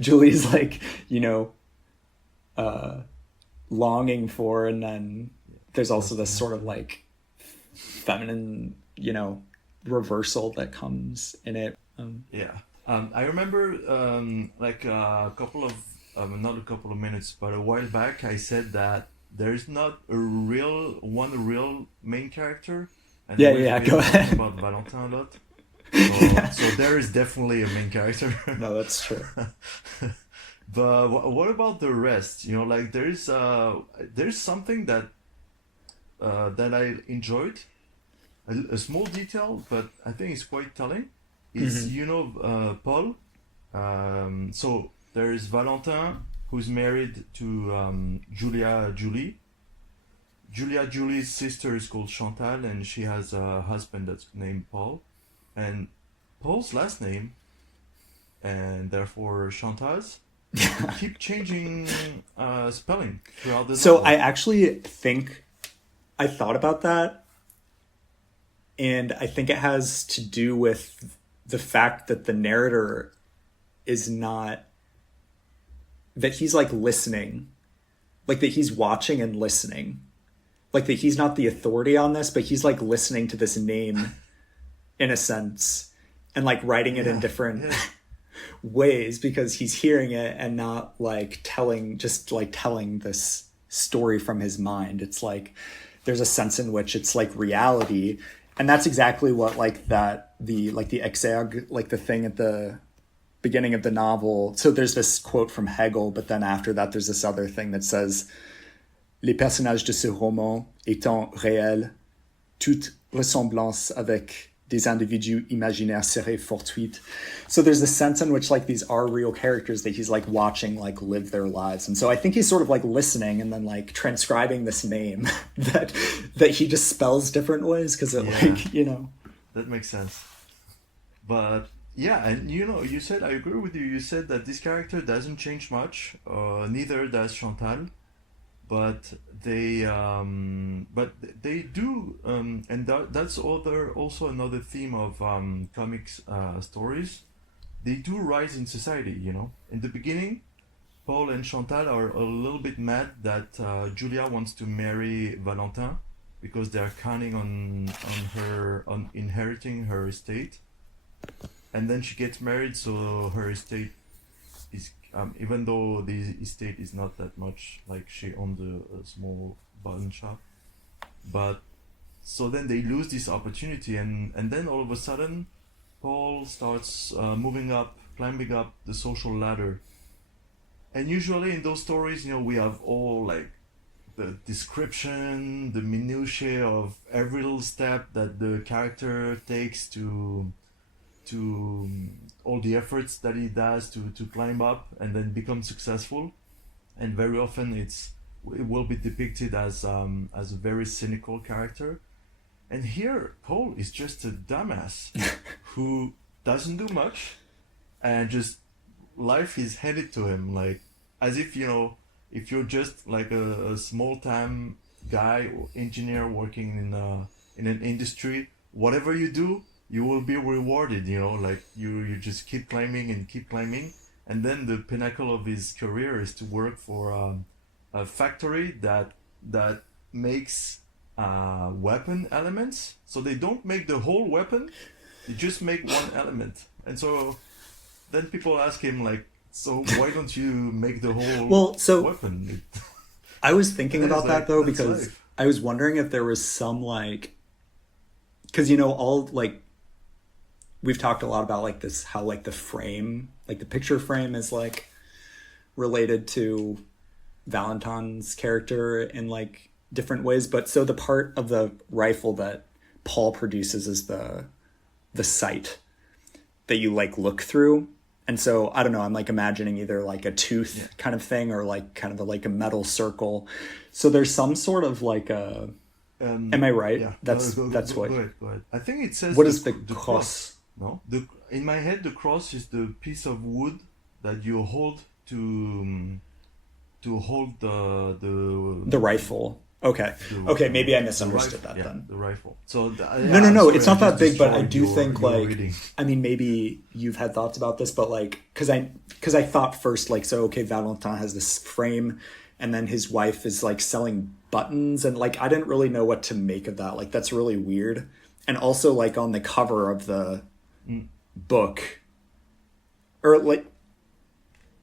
Julie's like, you know, longing for, and then there's also this sort of like feminine, you know, reversal that comes in it. I remember like a couple of not a couple of minutes, but a while back I said that there's not one real main character. And go ahead. About Valentin a lot. So there is definitely a main character. No, that's true. But what about the rest? You know, like there's something that I enjoyed, a small detail, but I think it's quite telling. Is you know Paul. So there is Valentin, who's married to Julia Julie. Julia Julie's sister is called Chantal, and she has a husband that's named Paul. And Paul's last name, and therefore Chantal's, keep changing spelling throughout the So novel. I actually think I thought about that, and I think it has to do with the fact that the narrator is not, that he's like listening, like that he's watching and listening, like that he's not the authority on this, but he's like listening to this name in a sense and like writing it in different ways because he's hearing it and not like telling this story from his mind. It's like there's a sense in which it's like reality, and that's exactly what like that the exergue, like the thing at the beginning of the novel. So there's this quote from Hegel, but then after that there's this other thing that says les personnages de ce roman étant réels, toute ressemblance avec des individus imaginaires serait fortuite. So there's a sense in which like these are real characters that he's like watching like live their lives. And so I think he's sort of like listening and then like transcribing this name that he just spells different ways because it like, you know. That makes sense. But yeah, and you know, you said, I agree with you, you said that this character doesn't change much, neither does Chantal. But they do, and that's also another theme of comics stories. They do rise in society, you know. In the beginning, Paul and Chantal are a little bit mad that Julia wants to marry Valentin because they're counting on inheriting her estate, and then she gets married, so her estate is. Even though the estate is not that much, like she owned a small button shop, but so then they lose this opportunity, and then all of a sudden, Paul starts moving up, climbing up the social ladder, and usually in those stories, you know, we have all like the description, the minutiae of every little step that the character takes to all the efforts that he does to climb up and then become successful, and very often it will be depicted as a very cynical character. And here Paul is just a dumbass who doesn't do much, and just life is handed to him like as if, you know, if you're just like a small time guy or engineer working in an industry, whatever you do, you will be rewarded, you know, like you just keep climbing, and then the pinnacle of his career is to work for a factory that makes weapon elements. So they don't make the whole weapon, they just make one element. And so then people ask him like, so why don't you make the whole weapon? I was thinking about that like, though, because life. I was wondering if there was some like, because, you know, all like, we've talked a lot about like this, how like the frame, like the picture frame is like related to Valentin's character in like different ways. But so the part of the rifle that Paul produces is the sight that you like look through. And so I don't know, I'm like imagining either like a tooth kind of thing or like kind of like a metal circle. So there's some sort of like a, am I right? Yeah. That's go what. Go ahead. I think it says. What is the cross? No, in my head, the cross is the piece of wood that you hold to hold the rifle. Okay. Okay, maybe I misunderstood that then. The rifle. So no, it's not that big, but I do think like reading. I mean, maybe you've had thoughts about this, but like because I thought first like, so okay, Valentin has this frame, and then his wife is like selling buttons, and like I didn't really know what to make of that. Like that's really weird. And also like on the cover of the book, or like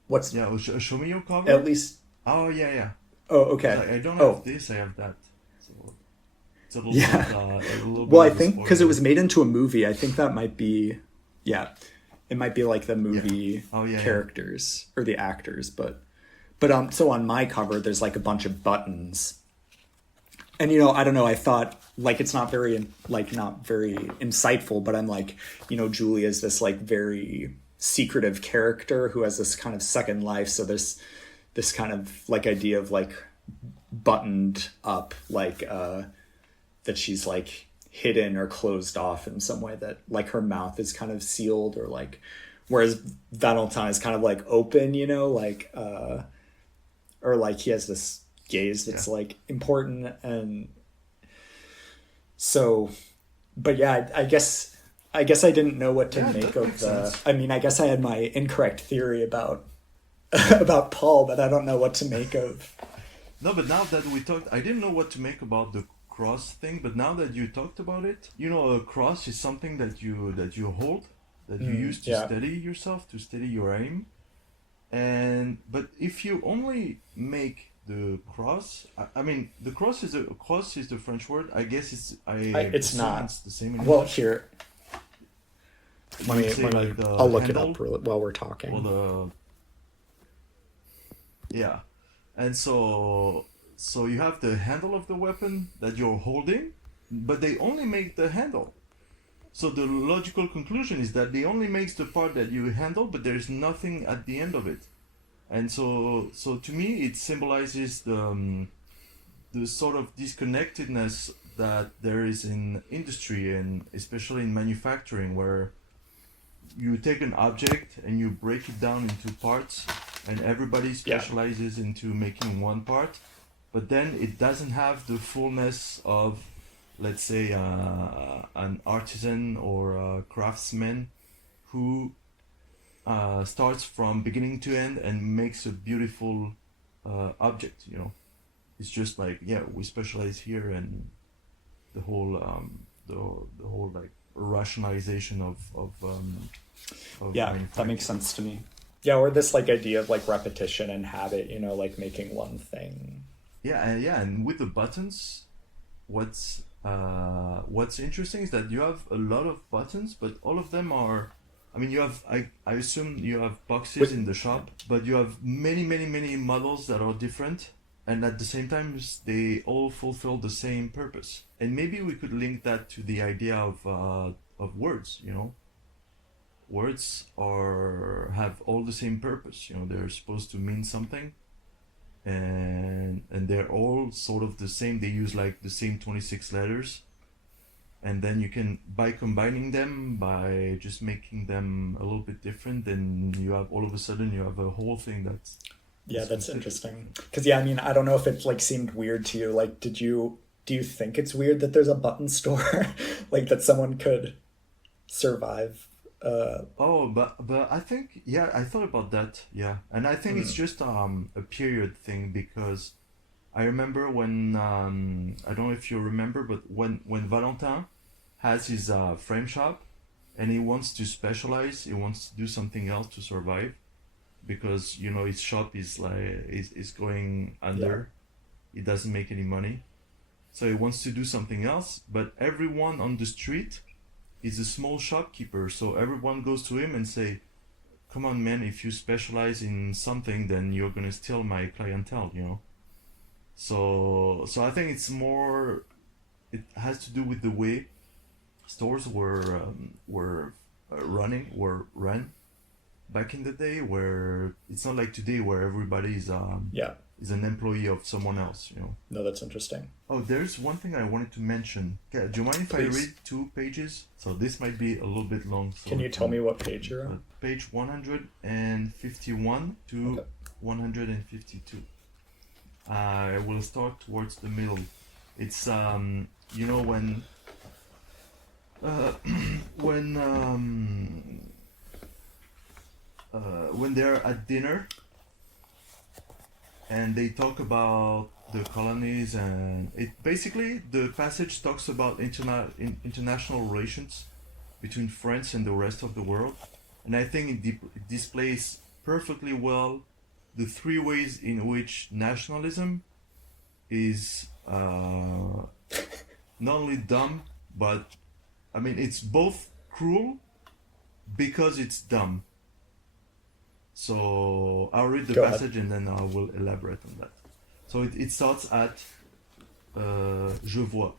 what's show me your cover at least. Oh yeah. Oh okay. I don't have this. I have that. So it's a little bit, a little well, bit I think because it was made into a movie, I think that might be it might be like the movie characters or the actors, but so on my cover there's like a bunch of buttons. And, you know, I don't know, I thought, like, it's not very insightful, but I'm like, you know, Julie is this, like, very secretive character who has this kind of second life. So this kind of like idea of like buttoned up, like that she's like hidden or closed off in some way, that like her mouth is kind of sealed, or like, whereas Valentin is kind of like open, you know, like or like he has this gaze that's like important. And so, but yeah, I guess I didn't know what to make of the, I mean, I guess I had my incorrect theory about about Paul, but I don't know what to make of. No, but now that we talked, I didn't know what to make about the cross thing, but now that you talked about it, you know, a cross is something that you hold, that you use to steady yourself, to steady your aim. And but if you only make the cross, I mean, the cross is the French word. I guess it's not. It's the same in Well, English. here, let me like I'll look it handle, up while we're talking. or yeah, and so you have the handle of the weapon that you're holding, but they only make the handle. So the logical conclusion is that they only makes the part that you handle, but there's nothing at the end of it. And so to me, it symbolizes the sort of disconnectedness that there is in industry, and especially in manufacturing, where you take an object and you break it down into parts, and everybody specializes into making one part, but then it doesn't have the fullness of, let's say, an artisan or a craftsman who starts from beginning to end and makes a beautiful object. You know, it's just like, we specialize here, and the whole the whole like rationalization of that makes sense to me. Yeah, or this like idea of like repetition and habit, you know, like making one thing. And with the buttons, what's interesting is that you have a lot of buttons, but all of them are, I mean, you have, I assume you have boxes in the shop, but you have many models that are different, and at the same time they all fulfill the same purpose. And maybe we could link that to the idea of words. You know, words have all the same purpose. You know, they're supposed to mean something, and they're all sort of the same. They use like the same 26 letters, and then you can, by combining them, by just making them a little bit different, then you have, all of a sudden you have a whole thing that's that's interesting. Because I mean, I don't know if it like seemed weird to you. Like, do you think it's weird that there's a button store like that someone could survive? But I think, I thought about that, and I think it's just a period thing, because I remember when I don't know if you remember, but when Valentin has his frame shop, and he wants to specialize, he wants to do something else to survive, because you know his shop is going under, he doesn't make any money, so he wants to do something else. But everyone on the street is a small shopkeeper, so everyone goes to him and say, "Come on, man! If you specialize in something, then you're gonna steal my clientele," you know. So I think it's more, it has to do with the way stores were run back in the day, where it's not like today where everybody is an employee of someone else, you know. No, that's interesting. Oh, there's one thing I wanted to mention. Okay, do you mind if Please. I read 2 pages? So this might be a little bit long. So Can you tell me what page you're on? Page 151 to 152. I will start towards the middle. It's you know, when they're at dinner and they talk about the colonies, and it basically, the passage talks about international relations between France and the rest of the world, and I think it displays perfectly well the 3 ways in which nationalism is not only dumb, but I mean, it's both cruel because it's dumb. So I'll read the passage and then I will elaborate on that. So it starts at Je vois.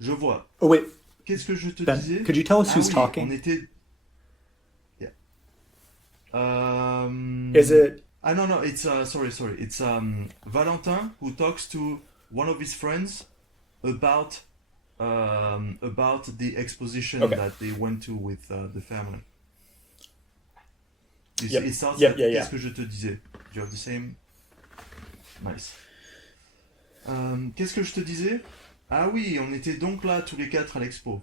Je vois. Oh wait. Qu'est-ce que je te Ben, disais? could you tell us who's talking? On était... Yeah. Is it No, it's sorry. It's Valentin who talks to one of his friends about the exposition Okay. that they went to with the family. Yep. It starts Yep, at yeah. Qu'est-ce que je te disais? Do you have the same? Nice. Qu'est-ce que je te disais? Ah oui, on était donc là tous les quatre à l'expo.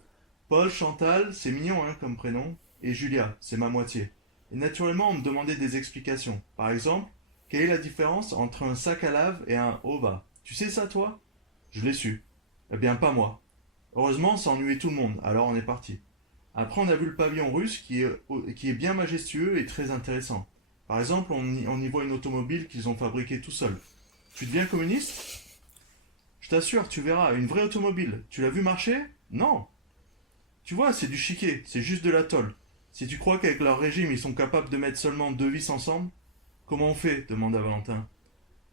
Paul, Chantal, c'est mignon hein, comme prénom, et Julia, c'est ma moitié. Et naturellement, on me demandait des explications. Par exemple, quelle est la différence entre un sac à lave et un ova? Tu sais ça, toi? Je l'ai su. Eh bien, pas moi. Heureusement, ça ennuyait tout le monde, alors on est parti. Après, on a vu le pavillon russe qui est bien majestueux et très intéressant. Par exemple, on y voit une automobile qu'ils ont fabriquée tout seuls. Tu deviens communiste? Je t'assure, tu verras, une vraie automobile. Tu l'as vu marcher? Non. Tu vois, c'est du chiquet, c'est juste de la tôle. Si tu crois qu'avec leur régime, ils sont capables de mettre seulement 2 vis ensemble, comment on fait? Demanda Valentin.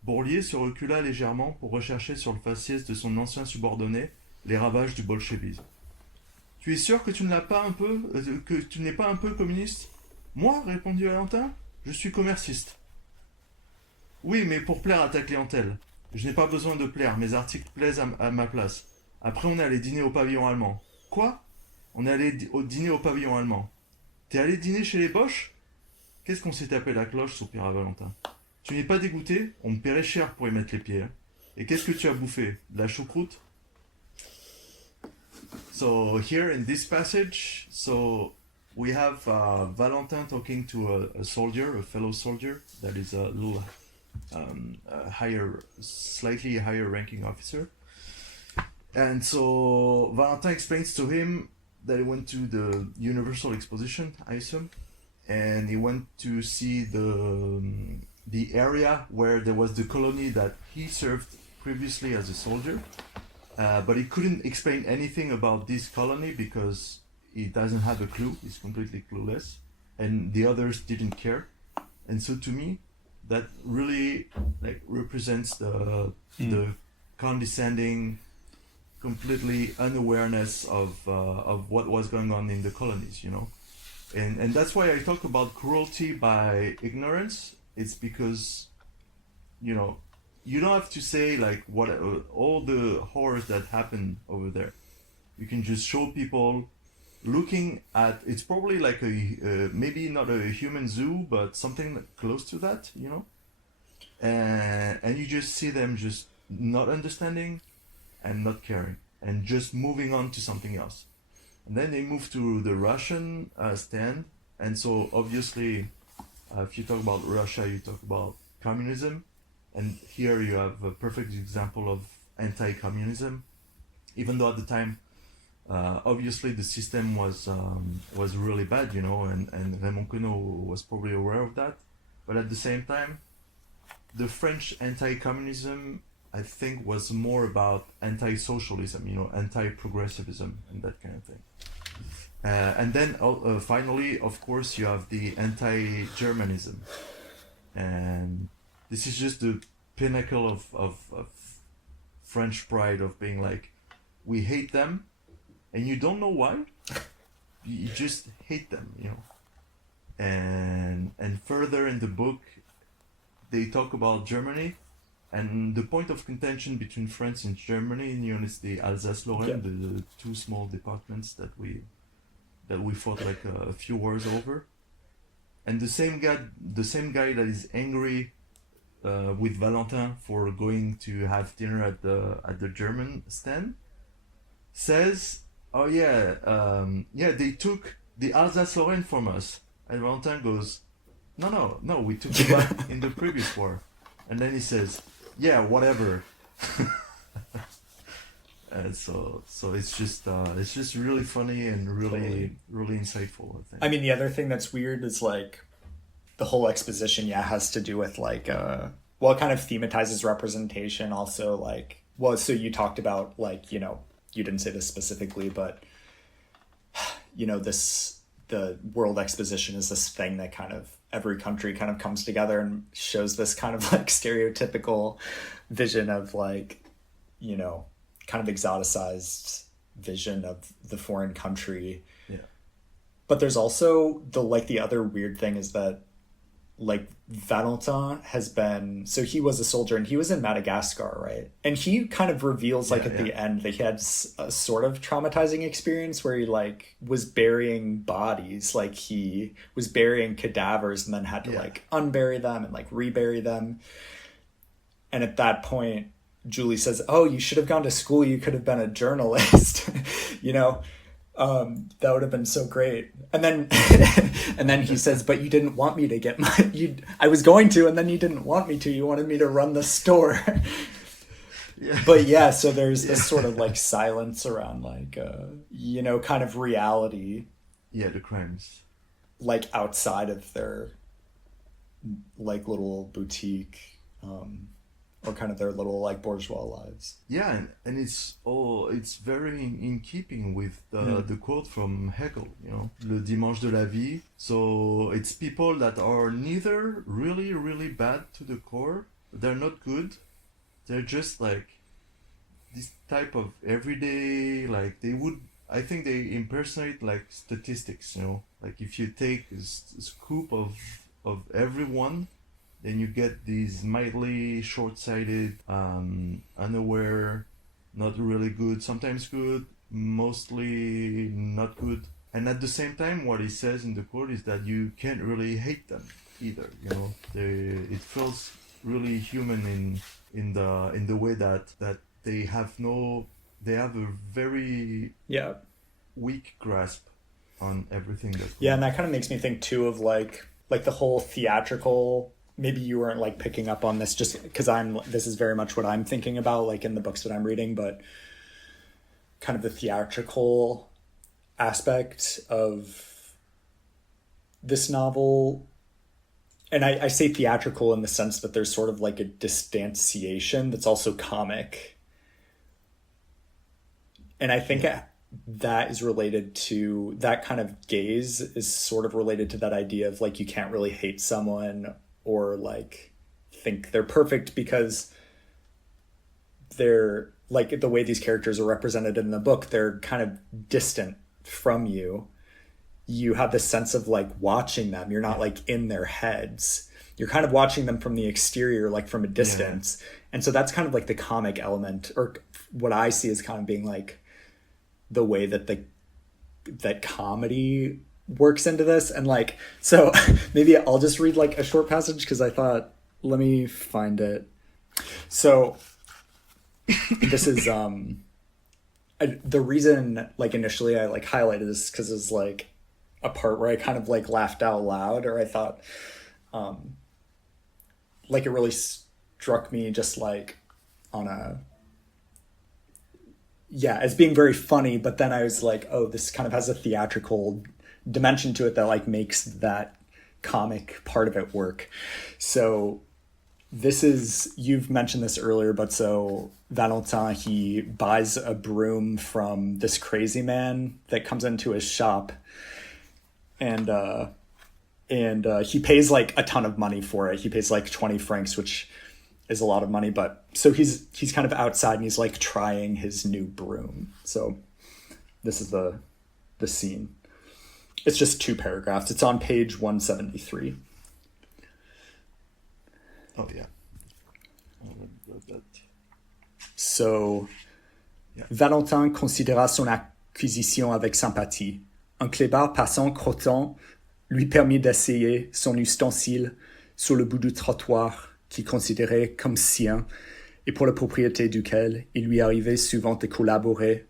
Bourlier se recula légèrement pour rechercher sur le faciès de son ancien subordonné les ravages du bolchevisme. Tu es sûr que tu ne l'as pas un peu, que tu n'es pas un peu communiste? Moi, répondit Valentin, je suis commerciste. Oui, mais pour plaire à ta clientèle. Je n'ai pas besoin de plaire, mes articles plaisent à ma place. Après, on est allé dîner au pavillon allemand. Quoi? On est allé dîner au pavillon allemand. T'es allé dîner chez les Boches? Qu'est-ce qu'on s'est tapé la cloche, soupira Valentin. Tu n'es pas dégoûté? On me paierait cher pour y mettre les pieds. Hein. Et qu'est-ce que tu as bouffé? De la choucroute? So here in this passage, so we have Valentin talking to a soldier, a fellow soldier that is a little slightly higher ranking officer. And so Valentin explains to him that he went to the Universal Exposition, I assume, and he went to see the area where there was the colony that he served previously as a soldier. But he couldn't explain anything about this colony because he doesn't have a clue. He's completely clueless, and the others didn't care. And so, to me, that really represents the condescending, completely unawareness of what was going on in the colonies. You know, and that's why I talk about cruelty by ignorance. It's because, you know, you don't have to say like what all the horrors that happen over there. You can just show people looking at. It's probably like a maybe not a human zoo, but something close to that, you know. And you just see them just not understanding and not caring and just moving on to something else. And then they move to the Russian stand, and so obviously, if you talk about Russia, you talk about communism. And here you have a perfect example of anti-communism, even though at the time, obviously the system was really bad, you know, and Raymond Queneau was probably aware of that. But at the same time, the French anti-communism, I think, was more about anti-socialism, you know, anti-progressivism and that kind of thing. And then finally, of course, you have the anti-Germanism, and this is just the pinnacle of French pride of being like, we hate them, and you don't know why. You just hate them, you know. And further in the book, they talk about Germany, and the point of contention between France and Germany, you know, is the Alsace-Lorraine, the two small departments that we fought like a few wars over. And the same guy that is angry with Valentin for going to have dinner at the German stand says, "Oh yeah, they took the Alsace-Lorraine from us." And Valentin goes, "No, we took it back in the previous war." And then he says, "Yeah, whatever." And so it's just really funny and really insightful, I think. I mean, the other thing that's weird is like the whole exposition, has to do with like well, it kind of thematizes representation also, like, well, so you talked about like, you know, you didn't say this specifically, but you know, the World Exposition is this thing that kind of every country kind of comes together and shows this kind of like stereotypical vision of like, you know, kind of exoticized vision of the foreign country. Yeah. But there's also the other weird thing is that like Valentin has been, so he was a soldier and he was in Madagascar, right? And he kind of reveals like at the end that he had a sort of traumatizing experience where he like was burying bodies, like he was burying cadavers and then had to like unbury them and like rebury them. And at that point, Julie says, "Oh, you should have gone to school. You could have been a journalist." You know, that would have been so great. And then, and then he says, "But you didn't want me to get my. I was going to, and then you didn't want me to. You wanted me to run the store." Yeah. But yeah, so there's this sort of like silence around like, you know, kind of reality. Yeah, the crimes. Like outside of their like little boutique. Or kind of their little like bourgeois lives. Yeah, and it's very in keeping with the quote from Hegel, you know, le dimanche de la vie. So it's people that are neither really, really bad to the core, they're not good, they're just like this type of everyday, like I think they impersonate like statistics, you know, like if you take a scoop of everyone, then you get these mildly short-sighted, unaware, not really good, sometimes good, mostly not good. And at the same time, what he says in the quote is that you can't really hate them either. You know, it feels really human in the way that they have a very weak grasp on everything that. Yeah, and that kind of makes me think too of like the whole theatrical. Maybe you weren't like picking up on this just because this is very much what I'm thinking about, like in the books that I'm reading, but kind of the theatrical aspect of this novel. And I say theatrical in the sense that there's sort of like a distanciation that's also comic. And I think that is related to that kind of gaze is sort of related to that idea of like, you can't really hate someone or like think they're perfect because they're like the way these characters are represented in the book, they're kind of distant from you. You have this sense of like watching them. You're not like in their heads. You're kind of watching them from the exterior, like from a distance. Yeah. And so that's kind of like the comic element, or what I see as kind of being like the way that that comedy works into this. And like, so maybe I'll just read like a short passage because I thought, let me find it. So this is the reason like initially I like highlighted this because it's like a part where I kind of like laughed out loud, or I thought like it really struck me just like on as being very funny, but then I was like, oh, this kind of has a theatrical dimension to it that like makes that comic part of it work. So this is, you've mentioned this earlier, but so Valentin, he buys a broom from this crazy man that comes into his shop, and he pays like a ton of money for it. He pays like 20 francs, which is a lot of money, but so he's kind of outside and he's like trying his new broom. So this is the scene. It's just 2 paragraphs. It's on page 173. Oh, yeah. So, Valentin considéra son acquisition avec sympathie. Un clébard passant crottant lui permit d'essayer son ustensile sur le bout du trottoir qu'il considérait comme sien et pour la propriété duquel il lui arrivait souvent de collaborer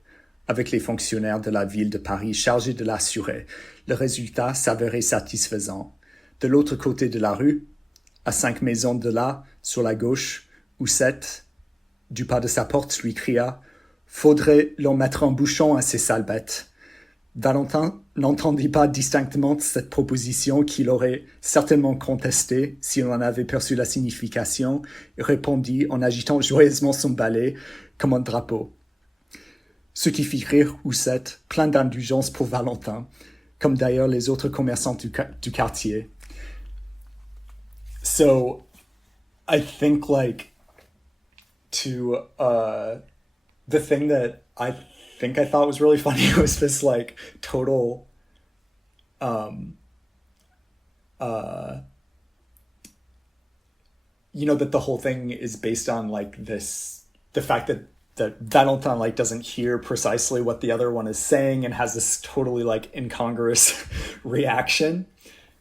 avec les fonctionnaires de la ville de Paris chargés de l'assurer. Le résultat s'avérait satisfaisant. De l'autre côté de la rue, à 5 maisons de là, sur la gauche, Houssette, du pas de sa porte, lui cria « Faudrait l'en mettre un bouchon à ces sales bêtes ». Valentin n'entendit pas distinctement cette proposition qu'il aurait certainement contestée si on en avait perçu la signification et répondit en agitant joyeusement son balai comme un drapeau. Ce qui fit rire Houssette, plein d'indulgence pour Valentin, comme d'ailleurs les autres commerçants du quartier. So, I think like to the thing that I thought was really funny was this like total you know, that the whole thing is based on like the fact that Valentin like doesn't hear precisely what the other one is saying and has this totally like incongruous reaction.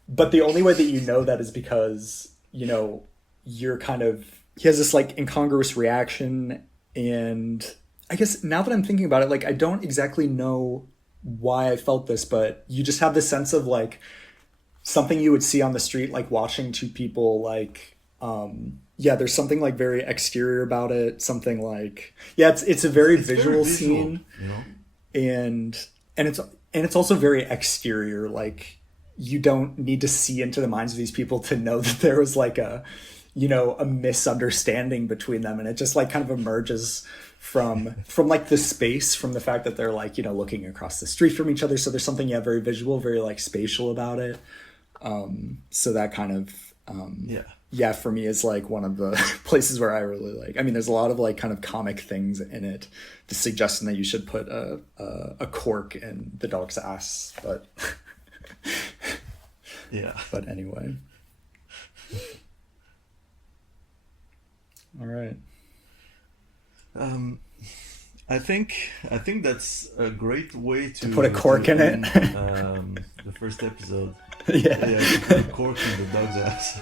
But the only way that you know that is because, you know, you're kind of, he has this like incongruous reaction. And I guess now that I'm thinking about it, like, I don't exactly know why I felt this, but you just have this sense of like something you would see on the street, like watching two people, like, yeah, there's something like very exterior about it. Something like, yeah, it's a very visual scene, you know? and it's also very exterior. Like, you don't need to see into the minds of these people to know that there was like a, you know, a misunderstanding between them, and it just like kind of emerges from like the space, from the fact that they're like, you know, looking across the street from each other. So there's something, yeah, very visual, very like spatial about it. So that kind of yeah, for me is like one of the places where I really like. I mean, there's a lot of like kind of comic things in it, the suggestion that you should put a cork in the dog's ass, but yeah. But anyway, all right. I think that's a great way to put a cork in it. The first episode. Yeah. Yeah, to put a cork in the dog's ass.